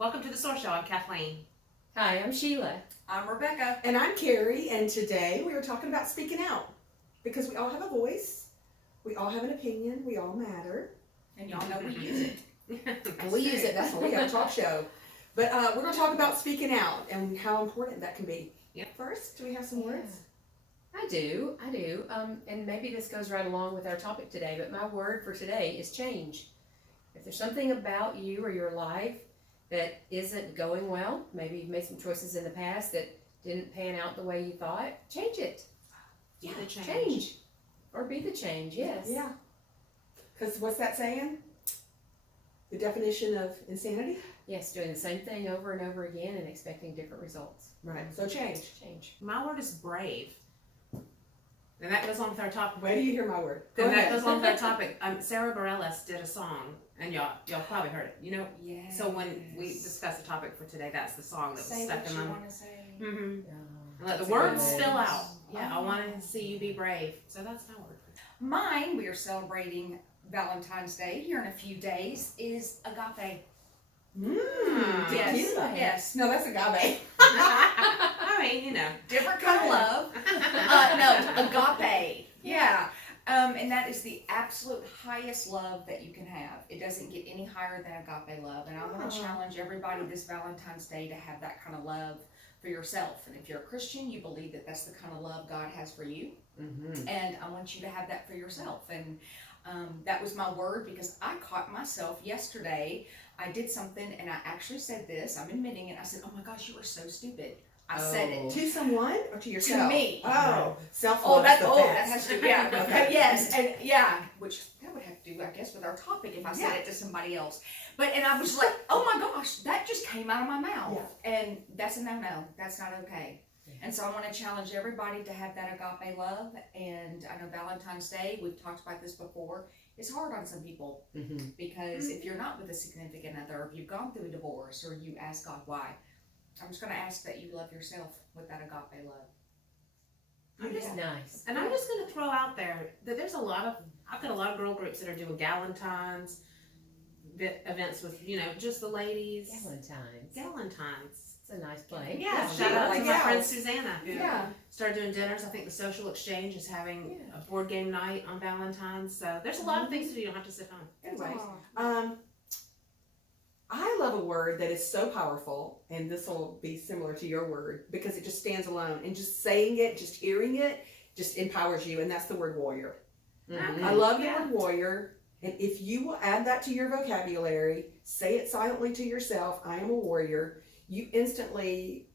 Welcome to the SOAR Show. I'm Kathleen. Hi, I'm Sheila. I'm Rebecca. And I'm Carrie, and today we are talking about speaking out. Because we all have a voice, we all have an opinion, we all matter. And y'all know we use it. And we use it, that's why we have a talk show. But we're going to talk about speaking out and how important that can be. Yeah. First, do we have some words? I do. And maybe this goes right along with our topic today, but my word for today is change. If there's something about you or your life that isn't going well, maybe you've made some choices in the past that didn't pan out the way you thought, change it. Be the change. Change. Or be the change, yes. Yeah. Because what's that saying? The definition of insanity? Yes, doing the same thing over and over again and expecting different results. Right. So change. Change. My word is brave. And that goes on with our topic. Wait till you hear my word. Go And that ahead. goes on with our topic. Sarah Bareilles did a song, and y'all probably heard it. You know, Yes. so when we discuss the topic for today, that's the song that was Say stuck what in you my want to say. Mm-hmm. Oh, Let the that's a words good spill word. out. Yeah, I want to see you be brave. So that's my word. Mine, we are celebrating Valentine's Day here in a few days, is Agape. Yes. Tequila. Yes. No, that's agave. I mean, you know. Different kind of love. No, agape. Yeah. And that is the absolute highest love that you can have. It doesn't get any higher than agape love. And I want to challenge everybody this Valentine's Day to have that kind of love for yourself. And if you're a Christian, you believe that that's the kind of love God has for you. Mm-hmm. And I want you to have that for yourself. And that was my word because I caught myself yesterday. I did something and I actually said this. I'm admitting it. I said, "Oh my gosh, you are so stupid." I said it. To someone or to yourself? To me. Oh, self-love. That has to, yeah. Okay. Yes, and yeah, which that would have to do, I guess, with our topic if I said Yeah. it to somebody else. But, and I was like, oh my gosh, that just came out of my mouth. Yeah. And that's a no-no. That's not okay. Yeah. And so I want to challenge everybody to have that agape love. And I know Valentine's Day, we've talked about this before, it's hard on some people Mm-hmm. because if you're not with a significant other, if you've gone through a divorce or you ask God why, I'm just going to ask that you love yourself with that agape love. It's nice. And I'm just going to throw out there that there's I've got a lot of girl groups that are doing Galentine's events with, just the ladies. Valentine's. Galentine's. It's a nice play. Yeah, Yeah, shout out like to my friend gals. Susanna who started doing dinners. I think the Social Exchange is having a board game night on Valentine's. So there's a lot of things to do. You don't have to sit home. Anyway, I love a word that is so powerful, and this will be similar to your word because it just stands alone. And just saying it, just hearing it, just empowers you, and that's the word warrior. Mhm. I love the word warrior, and if you will add that to your vocabulary, say it silently to yourself, I am a warrior, you instantly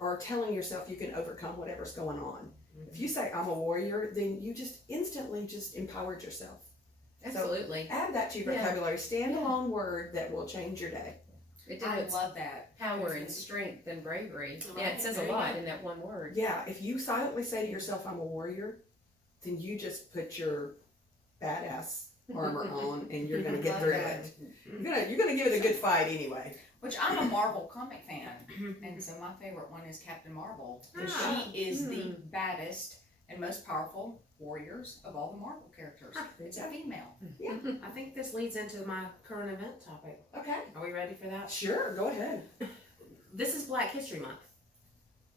are telling yourself you can overcome whatever's going on. If you say I'm a warrior, then you just instantly just empowered yourself. Absolutely. Add that to your Yeah. vocabulary. Standalone word that will change your day. It I denotes love that. power and strength and bravery. Right. Yeah, it says a There you lot go. in that one word. Yeah, if you silently say to yourself, I'm a warrior, then you just put your badass armor on and you're gonna get Love through that. it. You're gonna give it a good fight anyway. Which I'm a Marvel comic fan. And so my favorite one is Captain Marvel. And Ah. she is the baddest and most powerful warriors of all the Marvel characters. It's a female. I think this leads into my current event topic. Okay. Are we ready for that? Sure, go ahead. This is Black History Month.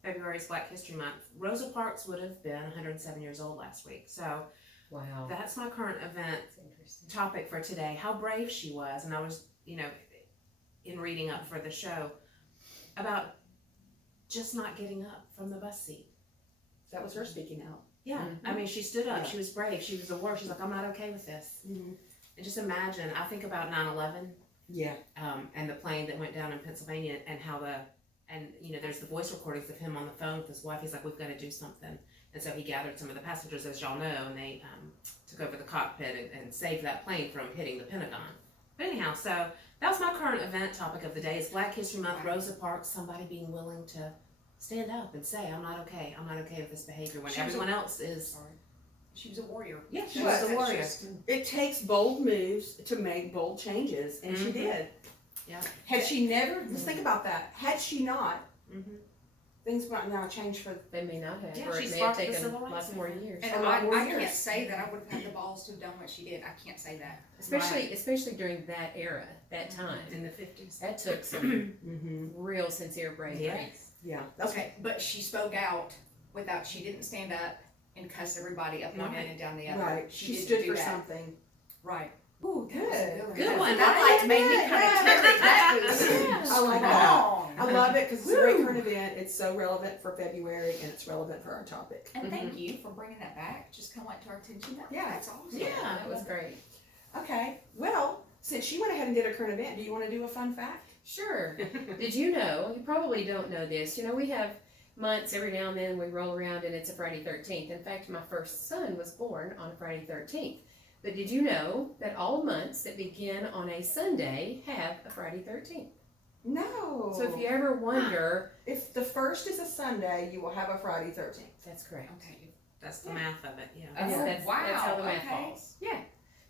February's Black History Month. Rosa Parks would have been 107 years old last week. So Wow. that's my current event That's interesting. topic for today. How brave she was. And I was, in reading up for the show about just not getting up from the bus seat. That was her speaking out. Yeah. Mhm. I mean, she stood up. Yeah. She was brave. She was a warrior. She's like, I'm not okay with this. Mm-hmm. And just imagine, I think about 9/11 Yeah. and the plane that went down in Pennsylvania and how there's the voice recordings of him on the phone with his wife. He's like, we've got to do something. And so he gathered some of the passengers, as y'all know, and they took over the cockpit and saved that plane from hitting the Pentagon. But anyhow, so that was my current event topic of the day. It's Black History Month, Rosa Parks, somebody being willing to stand up and say, I'm not okay with this behavior when She was everyone else is. Sorry. She was a warrior. Yeah, she She was was. a warrior. It takes bold moves to make bold changes, and she Mhm. did. Yeah. Had she never, just think about that, had she not, Mm-hmm. things might now change for. They may not have, Yeah, or she it may have sparked the taken civil rights lots more movement. years. And A lot more I can't years. say that I would have had the balls to have done what she did. I can't say that. Especially during that era, that time. In the 50s. That took some Mm-hmm. real sincere bravery. Yes. Yeah, that's Okay, but she spoke out she didn't stand up and cuss everybody up one end and down the other. right. She didn't stood do for that. something. Right. Ooh, that was a Good. good one. Good one. That like made me Yeah, kind of yeah. carry that. Was Yeah. I like that. strong. I love it because it's a great Woo. current event. It's so relevant for February and it's relevant for our topic. And thank you for bringing that back. Just kind of like to our attention. Yeah. That's awesome. Yeah. That was great. Okay, well, since she went ahead and did a current event, do you want to do a fun fact? Sure. Did you know, you probably don't know this, we have months every now and then we roll around and it's a Friday 13th. In fact, my first son was born on a Friday 13th. But did you know that all months that begin on a Sunday have a Friday 13th? No. So if you ever wonder, If the first is a Sunday, you will have a Friday 13th. that's correct. Okay. That's the math of it, yeah. That's wow. how the math Okay. falls. Yeah.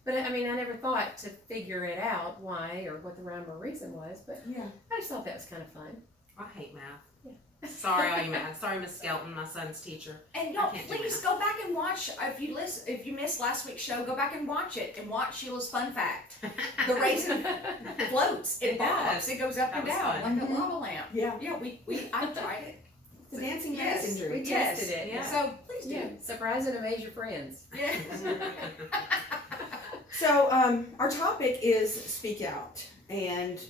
But I mean, I never thought to figure it out why or what the rhyme or reason was, but Yeah. I just thought that was kind of fun. I hate math. Yeah. Sorry, all you math. Sorry, Miss Skelton, my son's teacher. And I y'all, can't do please math. go back and watch. If you missed last week's show, go back and watch it and watch Sheila's fun fact. The raisin floats. It It bobs. does. It goes up That and was down fun. like a lava lamp. Yeah. Yeah, I tried it. The dancing Yes, passenger. we Yes. tested it. Yeah. So please do. Yeah. Surprise and amaze your friends. Yes. So, our topic is speak out. And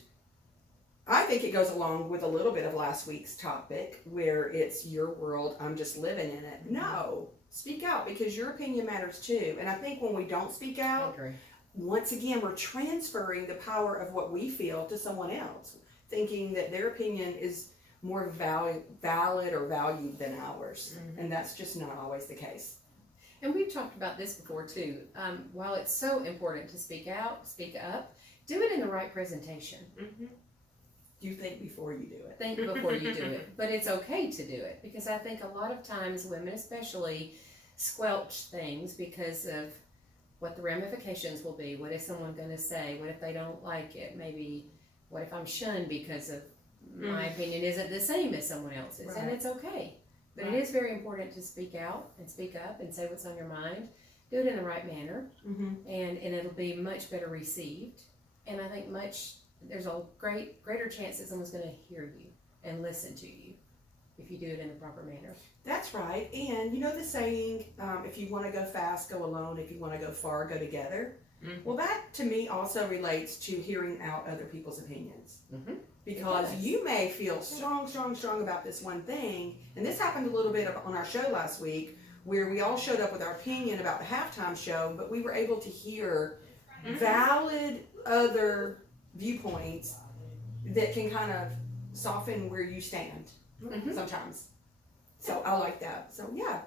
I think it goes along with a little bit of last week's topic where it's your world, I'm just living in it. No, speak out because your opinion matters too. And I think when we don't speak I out, agree. once again, we're transferring the power of what we feel to someone else, thinking that their opinion is more valid or valued than ours. And that's just not always the case. And we've talked about this before too. While it's so important to speak out, speak up, do it in the right presentation. Mhm. You think before you do it. Think before you do it. But it's okay to do it because I think a lot of times women especially squelch things because of what the ramifications will be. What is someone going to say? What if they don't like it? Maybe what if I'm shunned because of my opinion isn't the same as someone else's? And Right. it's okay. But Right. it is very important to speak out and speak up and say what's on your mind. Do it in the right manner, Mm-hmm. and it'll be much better received. And I think there's a greater chance that someone's going to hear you and listen to you if you do it in the proper manner. That's right. And you know the saying, if you want to go fast, go alone. If you want to go far, go together. Mhm. Well, that to me also relates to hearing out other people's opinions. Mhm. Because It does. you may feel strong about this one thing. And this happened a little bit on our show last week where we all showed up with our opinion about the halftime show, but we were able to hear valid other viewpoints that can kind of soften where you stand Mhm. sometimes. So I like that. So yeah,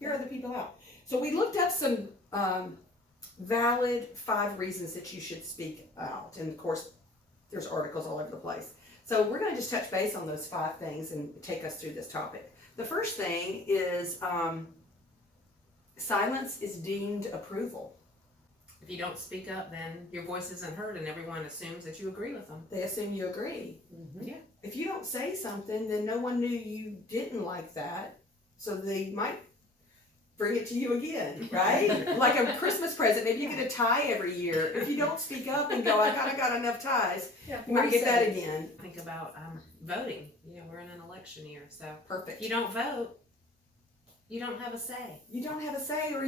hear other people out. So we looked up some valid 5 reasons that you should speak out. And of course, there's articles all over the place. So we're going to just touch base on those 5 things and take us through this topic. The first thing is silence is deemed approval. If you don't speak up, then your voice isn't heard and everyone assumes that you agree with them. They assume you agree. Mhm. If you don't say something, then no one knew you didn't like that, so they might bring it to you again, right? Like a Christmas present, maybe you get a tie every year. If you don't speak up and go, I got enough ties, Yeah, you might get that 47. again. Think about voting. We're in an election year, so if Perfect. you don't vote, you don't have a say. You don't have a say, or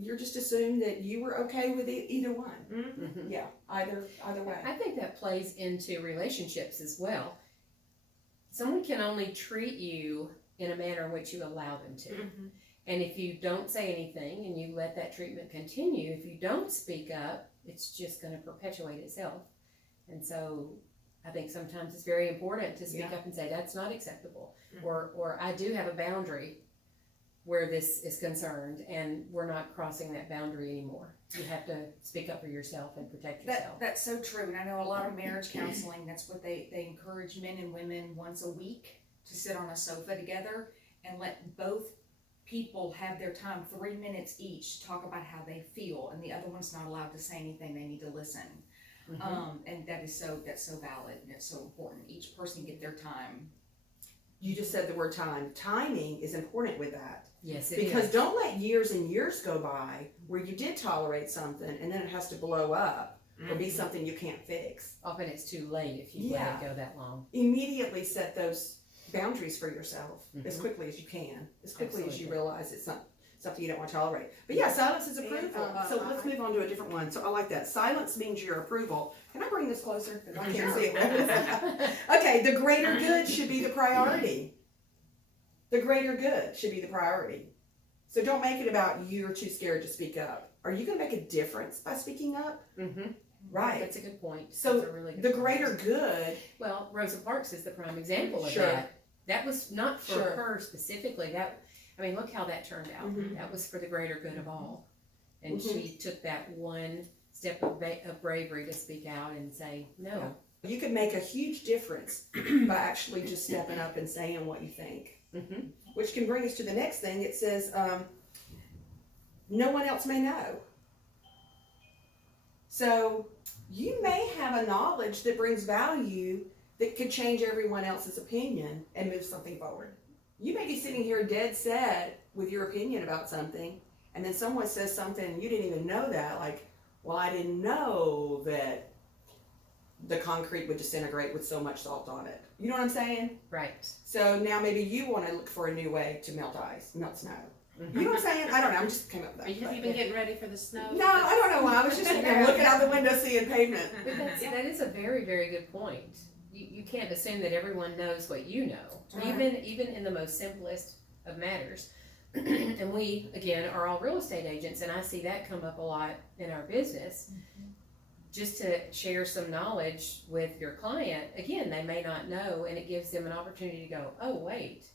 you're just assumed that you were okay with either one. Mm-hmm. Mhm. Yeah, either way. I think that plays into relationships as well. Someone can only treat you in a manner in which you allow them to. Mm-hmm. And if you don't say anything and you let that treatment continue, if you don't speak up, it's just going to perpetuate itself. And so I think sometimes it's very important to speak up and say, that's not acceptable. Mhm. Or I do have a boundary where this is concerned and we're not crossing that boundary anymore. You have to speak up for yourself and protect yourself. That's so true. And I know a lot of marriage counseling, that's what they encourage men and women once a week to sit on a sofa together and let both people have their time, 3 minutes each, to talk about how they feel, and the other one's not allowed to say anything. They need to listen. Mhm. And that's so valid and it's so important. Each person get their time You just said the word time. Timing is important with that. Yes, it Because is. don't let years and years go by where you did tolerate something and then it has to blow up or be something you can't fix. Often it's too late if you let it go that long. Immediately set those boundaries for yourself as Mhm. quickly as you can, as quickly as you Absolutely. realize it's not something you don't want to tolerate. But yeah, silence is approval. So let's move on to a different one. So I like that. Silence means your approval. Can I bring this closer? 'Cause I can't see it. Okay, the greater good should be the priority. The greater good should be the priority. So don't make it about you're too scared to speak up. Are you going to make a difference by speaking up? Mm-hmm. Right. That's a good point. So That's a really good the point. greater good. Well, Rosa Parks is the prime example of Sure. that. That was not for Sure. her specifically. Look how that turned out. Mhm. That was for the greater good of all. And Mhm. she took that one step of bravery to speak out and say, no. You could make a huge difference by actually just stepping up and saying what you think. Mm-hmm. Which can bring us to the next thing. It says, no one else may know. So you may have a knowledge that brings value that could change everyone else's opinion and move something forward. You may be sitting here dead set with your opinion about something, and then someone says something and you didn't even know that, like, well, I didn't know that the concrete would disintegrate with so much salt on it. You know what I'm saying? Right. So now maybe you want to look for a new way to melt snow. You know what I'm saying? I don't know. I'm just came up with that. Have you been getting ready for the snow? No, I don't know why. I was just sitting there looking out the window seeing pavement. But that is a very, very good point. You can't assume that everyone knows what you know, Right. even in the most simplest of matters. And we, again, are all real estate agents, and I see that come up a lot in our business. Just to share some knowledge with your client, again, they may not know, and it gives them an opportunity to go, oh, wait,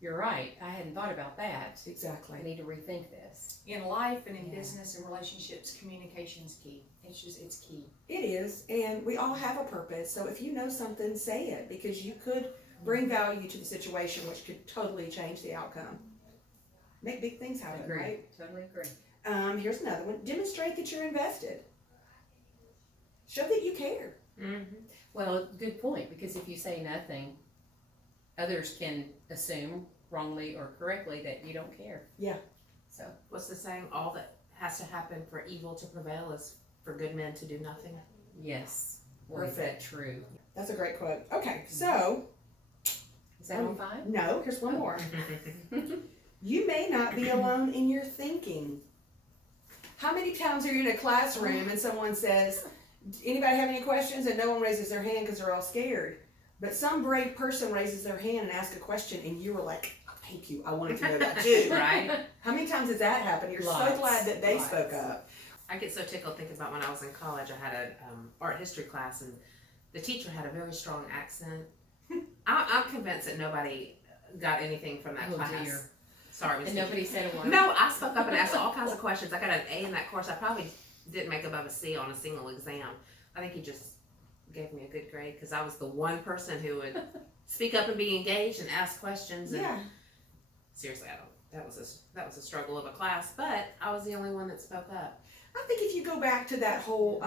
you're right, I hadn't thought about that. Exactly. I need to rethink this. In life and in Yeah. business and relationships, communication's key. It's key. It is, and we all have a purpose. So if you know something, say it, because you could bring value to the situation, which could totally change the outcome. Make big things happen, Agree. right? Totally agree. Here's another one. Demonstrate that you're invested. Show that you care. Mm-hmm. Well, good point, because if you say nothing, others can assume wrongly or correctly that you don't care. Yeah. So, What's the saying? All that has to happen for evil to prevail is for good men to do nothing. yes. Boy, is that true. That's a great quote. Okay, so Is that on 5? no, here's one more. You may not be alone in your thinking. How many times are you in a classroom and someone says, anybody have any questions? And no one raises their hand because they're all scared. But some brave person raises their hand and asks a question and you were like, oh, thank you, I wanted to know that too. Right? How many times has that happened? You're so Lots. glad that they Lots. spoke up. I get so tickled thinking about when I was in college. I had a art history class, and the teacher had a very strong accent. I'm convinced that nobody got anything from that Oh, class. dear. Sorry, Miss And Teacher. nobody said a word? No, I spoke up and asked all kinds of questions. I got an A in that course. I probably didn't make above a C on a single exam. I think he just gave me a good grade because I was the one person who would speak up and be engaged and ask questions. And Yeah. seriously, that was a struggle of a class, but I was the only one that spoke up. I think if you go back to that whole,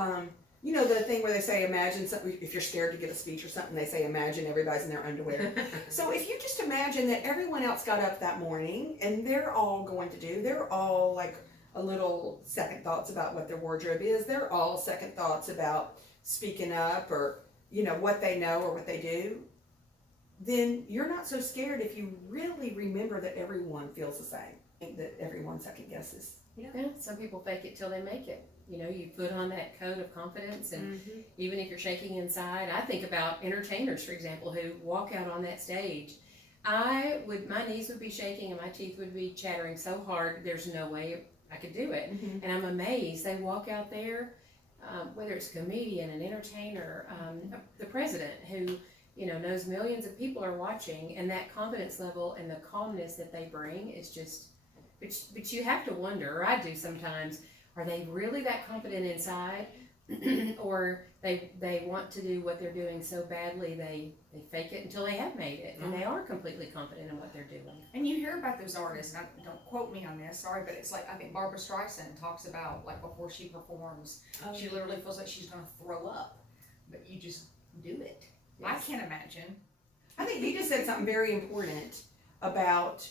you know, the thing where they say imagine something, if you're scared to give a speech or something, they say imagine everybody's in their underwear. So if you just imagine that everyone else got up that morning and they're all like a little second thoughts about what their wardrobe is. They're all second thoughts about speaking up or, you know, what they know or what they do. Then you're not so scared if you really remember that everyone feels the same, that everyone second guesses. Yeah, some people fake it till they make it. You know, you put on that coat of confidence, and Mm-hmm. even if you're shaking inside, I think about entertainers, for example, who walk out on that stage. My knees would be shaking and my teeth would be chattering so hard, there's no way I could do it. Mm-hmm. And I'm amazed. They walk out there, whether it's a comedian, an entertainer, the president who, you know, knows millions of people are watching, and that confidence level and the calmness that they bring is just, but you have to wonder, or I do sometimes, are they really that confident inside? Or they want to do what they're doing so badly they fake it until they have made it, and they are completely confident in what they're doing. And you hear about those artists, and don't quote me on this, sorry, but it's like, I think Barbara Streisand talks about, like, before she performs, she literally feels like she's gonna throw up, but you just do it. I Yes. can't imagine. I think you just said something very important about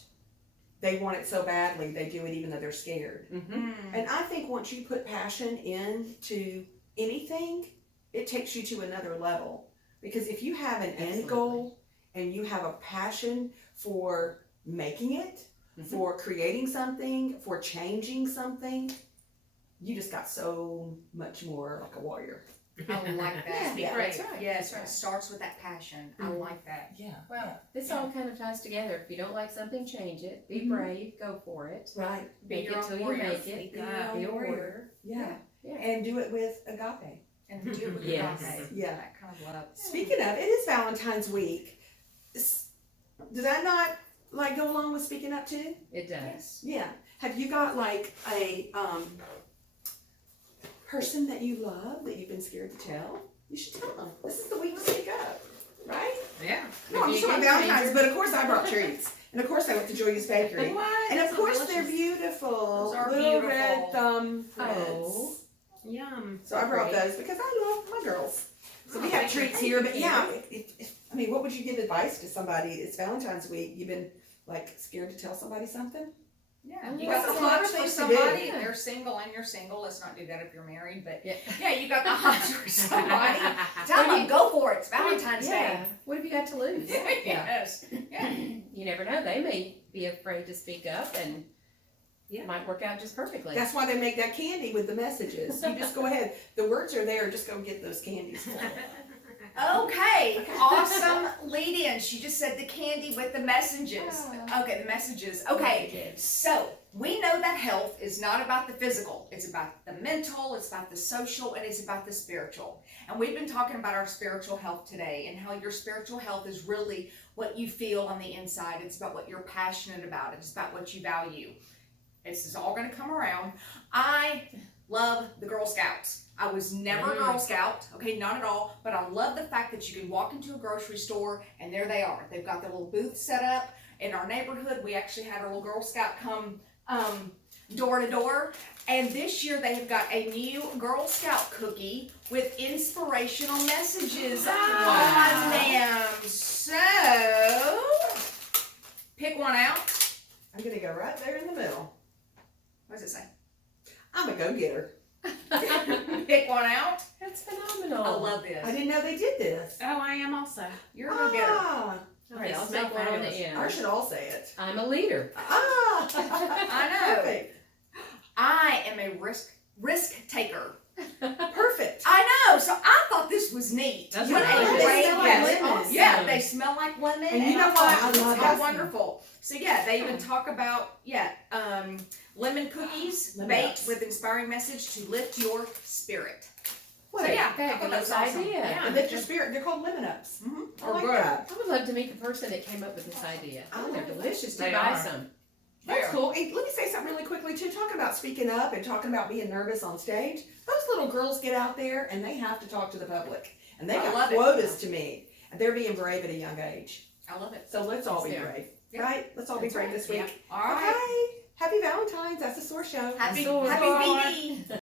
they want it so badly, they do it even though they're scared. And I think once you put passion into anything, it takes you to another level. Because if you have an end goal and you have a passion for making it, for creating something, for changing something, you just got so much more like a warrior. I like that. Yeah, that's right. Yes, That's right. it starts with that passion. I like that. Yeah. Well, this all kind of ties together. If you don't like something, change it. Be Mhm. brave. Go for it. Right. Be Make your it own till you warrior. make it. Speak up. Be a warrior. warrior. Yeah. Yeah. And do it with agape. And do it with Yes. agape. Yeah. That kind of love. Speaking of, it is Valentine's week. Does that not like go along with speaking up too? It does. Yes. Yeah. Have you got like a person that you love that you've been scared to tell? You should tell them. This is the week to speak up, right? Yeah. No, I'm If you just on can Valentine's, change but of course I brought treats. And of course I went to Joya's Bakery. What? And of That course sounds they're delicious. beautiful. Those are little beautiful. red thumb threads. Oh. Yum. So I brought Great. those because I love my girls. So we Oh, have thank you. treats here, but yeah, I mean, what would you give advice to somebody? It's Valentine's week. You've been like scared to tell somebody something? Yeah, Oh, you got the that's a clever hots for thing to somebody, do. and they're single and you're single. Let's not do that if you're married, but Yeah. yeah, you got the hots for somebody. Tell them, go for it. It's Valentine's Yeah. Day. What have you got to lose? Yes. Yeah. You never know. They may be afraid to speak up and Yeah. it might work out just perfectly. That's why they make that candy with the messages. You just go ahead. The words are there. Just go get those candies for them. Okay, awesome lead in. She just said the candy with the messages. Okay, the messages. Okay, so we know that health is not about the physical. It's about the mental, it's about the social, and it's about the spiritual. And we've been talking about our spiritual health today and how your spiritual health is really what you feel on the inside. It's about what you're passionate about. It's about what you value. This is all going to come around. I love the Girl Scouts. I was never a Girl Scout, okay, not at all, but I love the fact that you can walk into a grocery store and there they are. They've got their little booth set up. In our neighborhood, we actually had our little Girl Scout come door to door, and this year they have got a new Girl Scout cookie with inspirational messages on them. So, pick one out. I'm going to go right there in the middle. What does it say? I'm a go-getter. Pick one out. That's phenomenal. I love this. I didn't know they did this. Oh, I am also. You're a go-getter. Ah, Okay, I'll Smell take one on the fabulous. end. I should all say it. I'm a leader. Ah, I know. Perfect. I am a risk taker. Perfect. I know. So I thought this was neat. That's What what a I They great smell like yes. lemon. Yeah, they smell like lemon. And you know what? I love How that. wonderful. So yeah, they even talk about lemon cookies Lemon baked ups. with inspiring message to lift your spirit. So What? yeah, I thought that was Fabulous awesome. idea. Yeah. And lift your spirit. They're called lemon ups. Mhm. I like that. I would love to meet the person that came up with this idea. I Oh, they're love it. delicious to They buy are. some. That's There. cool. And let me say something really quickly too. Talking about speaking up and talking about being nervous on stage. Those little girls get out there and they have to talk to the public. And they I got love it. quotas to meet. And they're being brave at a young age. I love it. So let's all be Yes, they are. brave. Yeah. Right? Let's all be That's brave right. this week. Yeah. All right. Okay. Happy Valentine's. That's the SOAR show. Happy SOAR. VD.